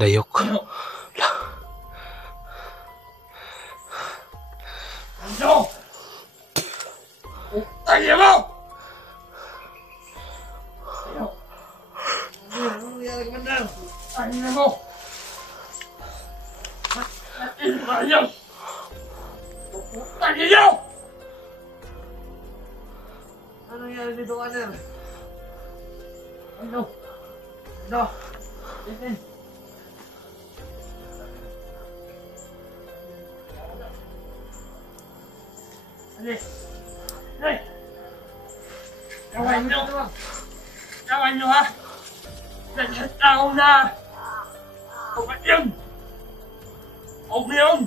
Dayok. Tayo mo! Tayo mo! Tayo! Tayo! Ano nangyari dito, Kaner? Ano? Ano? Listen. Ano? Hey! Yawan nyo! Yawan nyo, ha! Nagkatao na! Huwag ba yun? Huwag ba yun?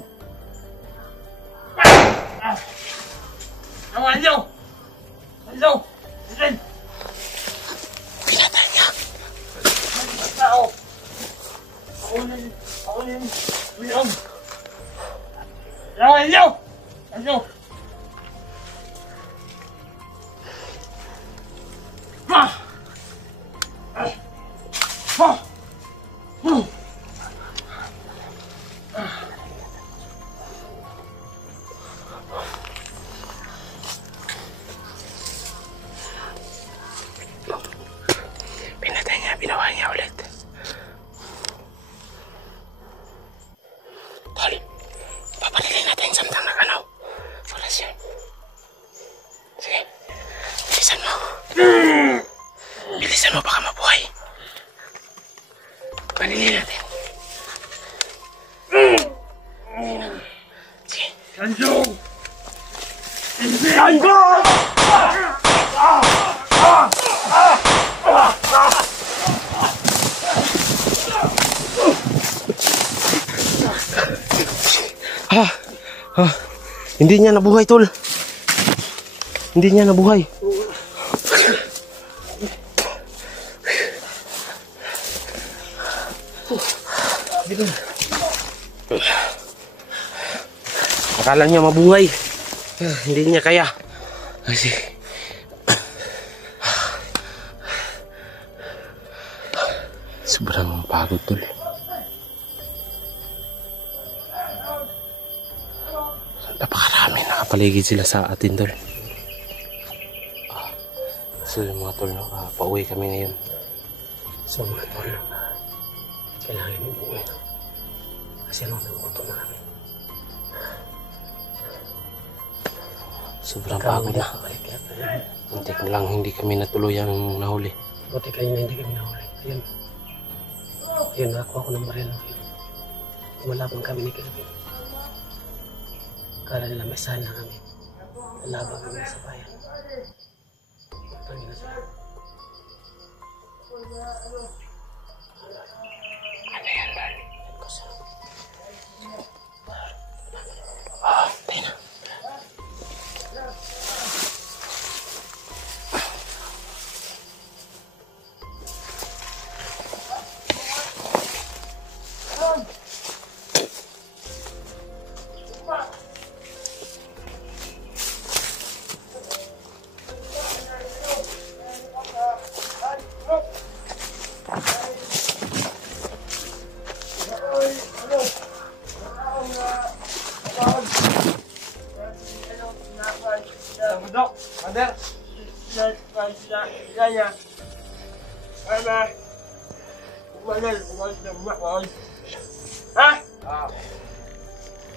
Yawan nyo! Ano? Listen! Pinatay niya. Nagkatao! Ako na yun! Yawan nyo! Ano? Pinatay niya, binawa niya ulit. Tol, paparilin natin yung samtang naganaw. Sulas yan. Sige, bilisan mo. Bilisan mo, baka mabuhay. Parilin natin. Sige. Kanjong! Kanjong! Hindi niya nabuhay, tol. Hindi niya nabuhay. Akala niya mabuhay. Hindi niya kaya. Kasi sobrang pagod, tol. Napakarami, nakapaligid sila sa atin, tol. So yung mga tol, pauwi kami ngayon. So mga tol, kailangan umuwi. Kasi ano, nagutom na kami. Sobrang pagod na. Muntik na lang hindi kami natuluyang nahuli. Buti kayo na hindi kami nahuli. Ayun. Ayun, nakakuha ko ng baril. Kumalaban kami ni Kelvin. Akala nila may sahal na kami. Nalaban kami sa bayan. Panginoon sila. Ano yan, Lord? Tayo na. Kader! Gaya! Ano? Umagal na umakol. Ha?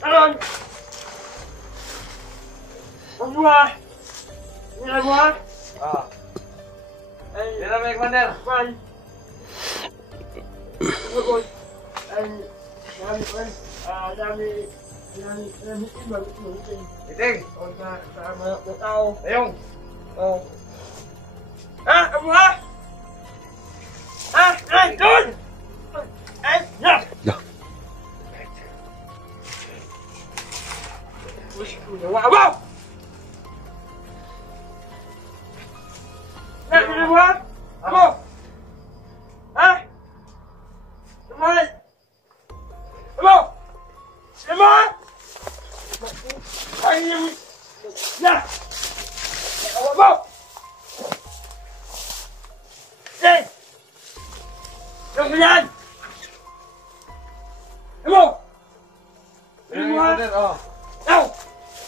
Anon? Huwag mo ha? Nilag mo ha? Ay, Yan na, Commander. man. Iting! Ayong! Ha? Ano ha? Ha? Ay! Doon! Ay! Ya! Lah. Wow! Na, ano ha? Ako! Ha? Naman! Ano? Sino? Ay, na! Awa mo! Hey! Ano ba yan? Ano? Ano mo ha? Ano?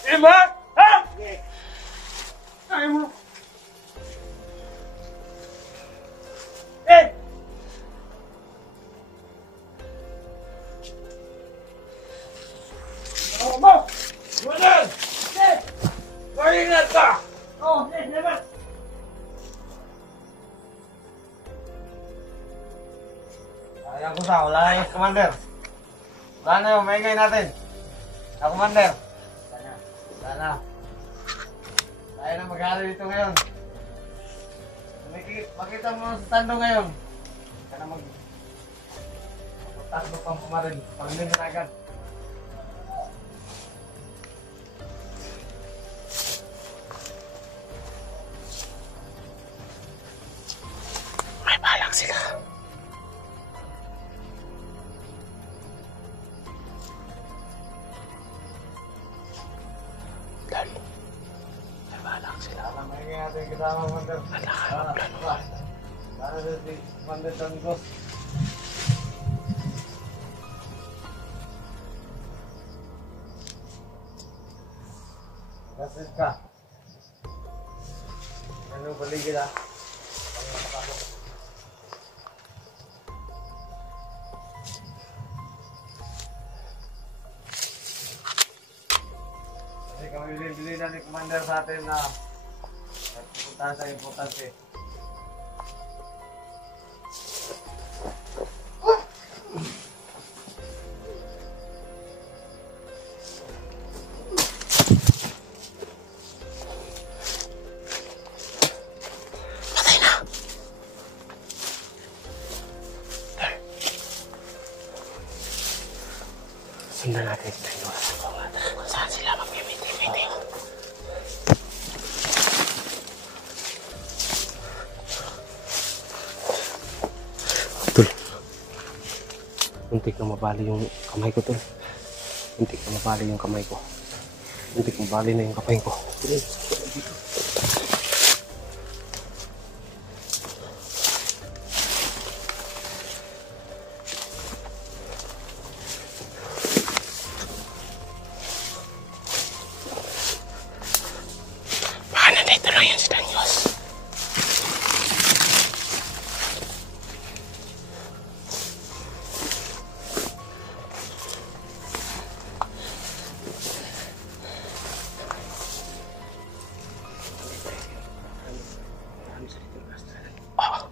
Ano mo ha? Ha? Ano mo? Hey! Awa mo! Wanan! Hey! Maringat ka! Oh, hey, naman! Ayan ko sa, wala na yung commander. Wala na yung maingay natin. Commander. Wala na. Tayo na mag-hari dito ngayon. Makita mo sa tando ngayon. Kaya na mag-putas mo pang pumarin. Pag-min na agad. May balak sila. Dahil may balak sila. Wala na maingay natin kasama, commander. Wala ka Wala plano. na si Commander Tangos. Gasit ka. Ano paligid ah? Kasi kami bilhin na ni Commander sa atin na nagpupunta sa importante. Sundan natin ito yung oras ng kumata. Kung saan sila mag-meeting. Tol. Muntik na mabali yung kamay ko, tol. Muntik na mabali yung kamay ko. Muntik na mabali na yung kamay ko. Baka nandito lang yan si Danyos. Oh.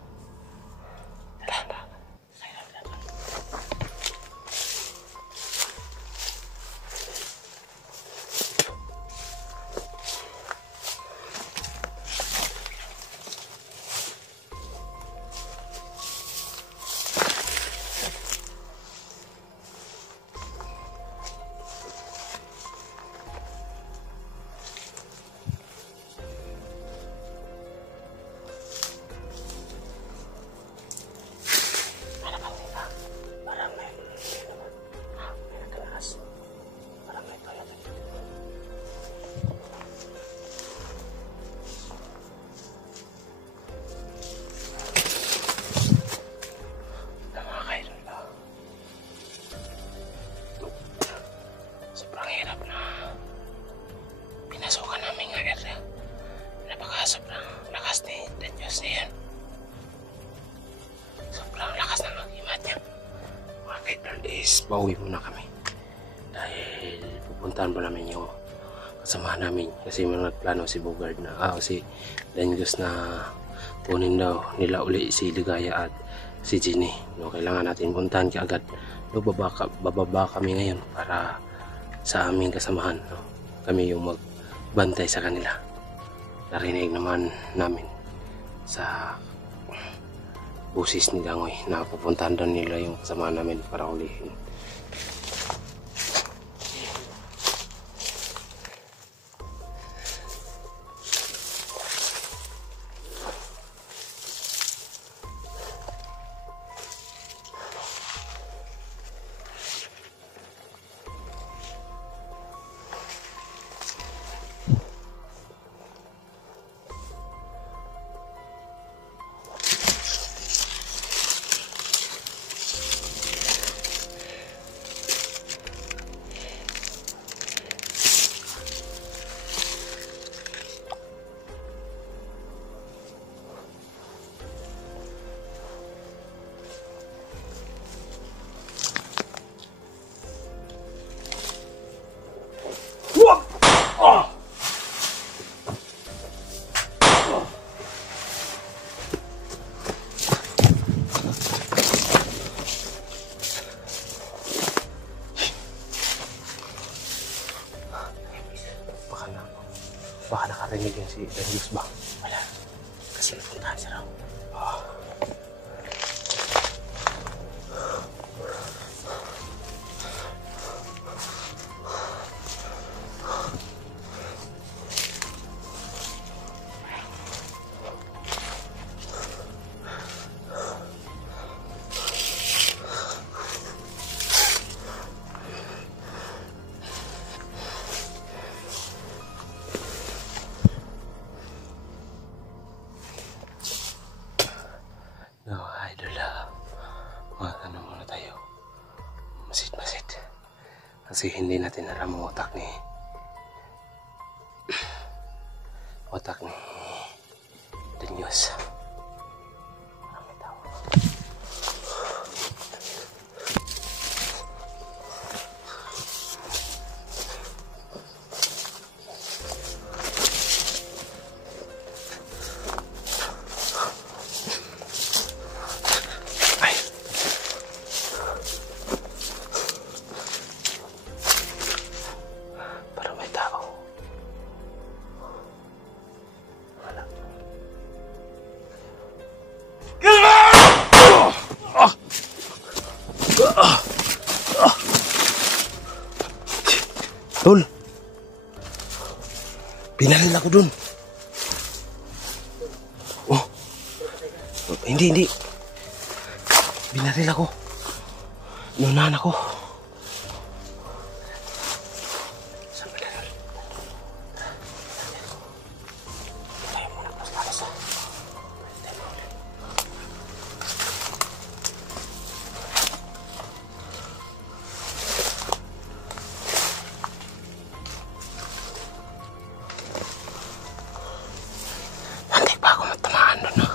Sobrang hirap na pinasukan namin ng area. Sobrang lakas ni Danyos na yan. Sobrang lakas ng agimat niya. Mga kaidol is bawi muna kami. Dahil pupuntahan pa namin yung kasama namin. Kasi may nagplano si Bogard na, si Danyos na kunin daw nila uli si Ligaya at si Jenny. No, kailangan natin puntahan kaagad. No, bababa kami ngayon para sa aming kasamahan. No? Kami yung magbantay sa kanila. Narinig naman namin sa busis ni Dangoy na pupuntahan doon nila yung kasamahan namin para ulihin. Baka nakarinig yan si Darius ba? Wala. Kasi napuntahan siya raw. No, idol. Ano muna tayo. Masit. Kasi hindi natin alam ang utak ni Darius. Marami tao. Tol, pinalil ako dun. Oh, hindi. Binaril ako. Inunahan ako. Saan ba na? Tayo muna pas palas. Antik pa ako matamaan doon.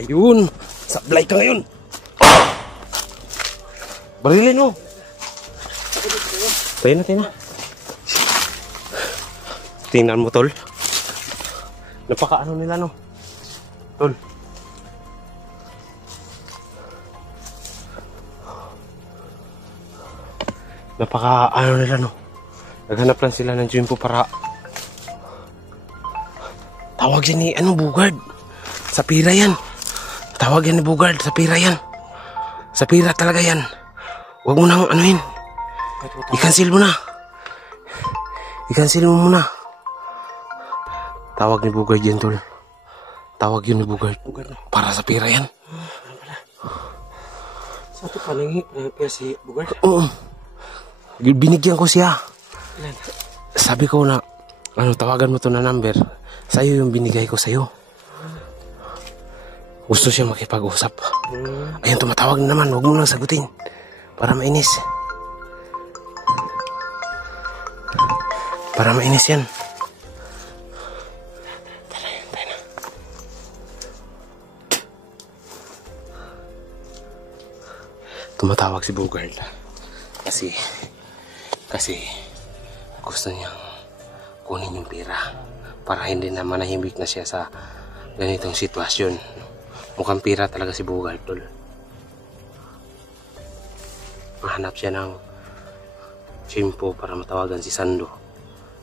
Ayun, sablay ka ngayon. Barilin mo. Tayo na. Tingnan mo, Tol. Napakaano nila, no? Tol. Napaka ano nila, no? Naghanap lang sila ng Jimpo para tawag yan ni Bugard. Sa pira yan. Tawag yan ni Bugard. Sa pira yan. Sa pira talaga yan. Huwag mo nang anuhin. I-cancel mo na. I-cancel mo muna. Tawag ni Bugard yan, tol. Tawag yun ni Bugard. Para sa pira yan. Sa ito pa nang si Bugard? Oo. Binigyan ko siya. Ilan? Sabi ko na, tawagan mo to na number. Sa'yo yung binigay ko sa'yo. Gusto siya makipag-usap. Ayun, tumatawag na naman. Huwag mo lang sagutin. Para mainis. Para mainis yan. Tara yan, tayo na. Tumatawag si Bugard. Kasi gusto niyang kunin yung pera. Para hindi na manahimik na siya sa ganitong sitwasyon. Mukhang pira talaga si Bugard, tol. Mahanap siya ng Jimpo para matawagan si Sando.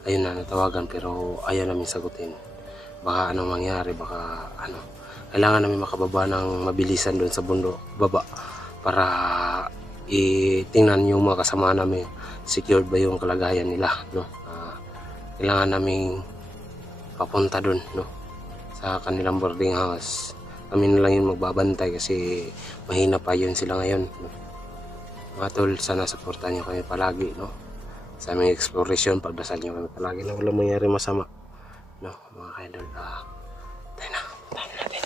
Ayun na, natawagan pero ayaw namin sagutin. Baka anong mangyari, baka ano. Kailangan namin makababa ng mabilisan doon sa bundok, baba. Para itingnan yung mga kasama namin. Secured ba yung kalagayan nila, no? Kailangan namin papunta doon, no? Sa kanilang boarding house. Kami na lang yung magbabantay kasi mahina pa yun sila ngayon, no? Mga tol, sana supportan nyo kami palagi, no? Sa aming exploration, pagdasal nyo kami palagi na wala mangyari masama, no? Mga kaidol, tayo na, tayo natin.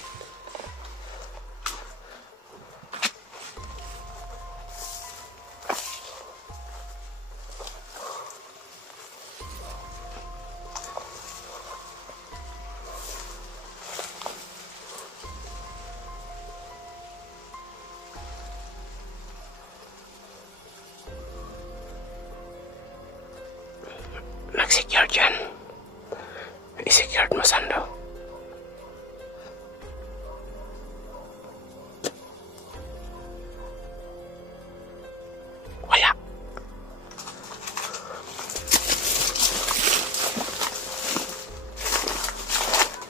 Nag-secure dyan. I-secured mo, Sando. Wala.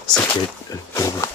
Secured. Pulbot.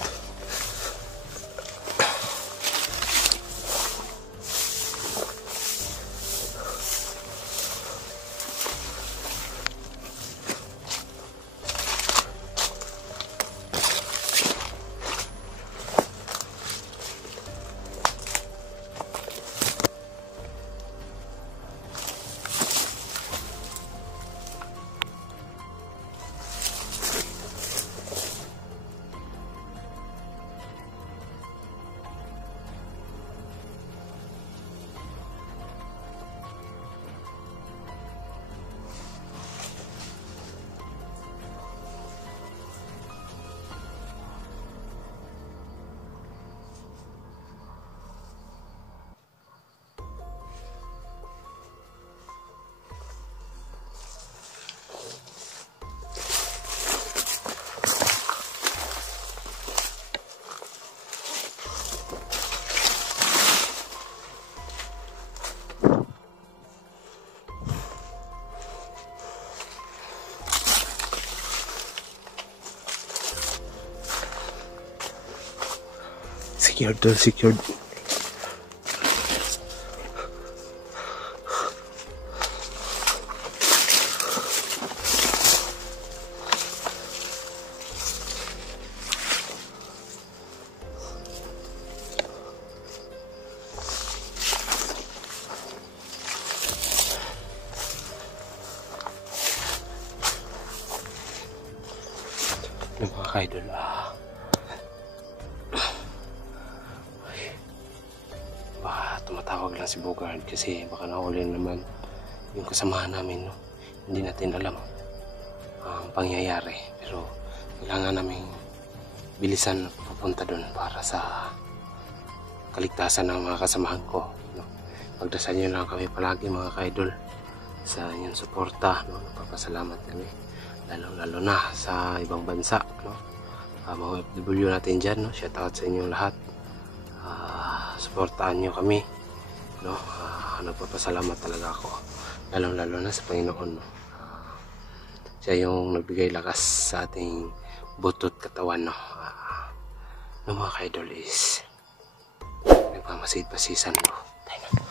Secured, tol, secured. Yung mga kaidol, baka tumatawag lang si Bugard kasi baka nahuli naman yung kasamahan namin, no? Hindi natin alam ang pangyayari, pero kailangan namin bilisan papunta doon para sa kaligtasan ng mga kasamahan ko, no? Pagdasal nyo lang kami palagi, mga kaidol, sa inyong suporta, no? Napapasalamat kami, lalo na sa ibang bansa, no? Mga FW natin dyan, no? Shout out sa inyong lahat. Suportahan nyo kami, no? Nagpapasalamat talaga ako lalong-lalo na sa Panginoon, no? Siya yung nagbigay lakas sa ating butot katawan, no? No, mga ka-idol is nagmamasid-pasisan, no? Tayo na.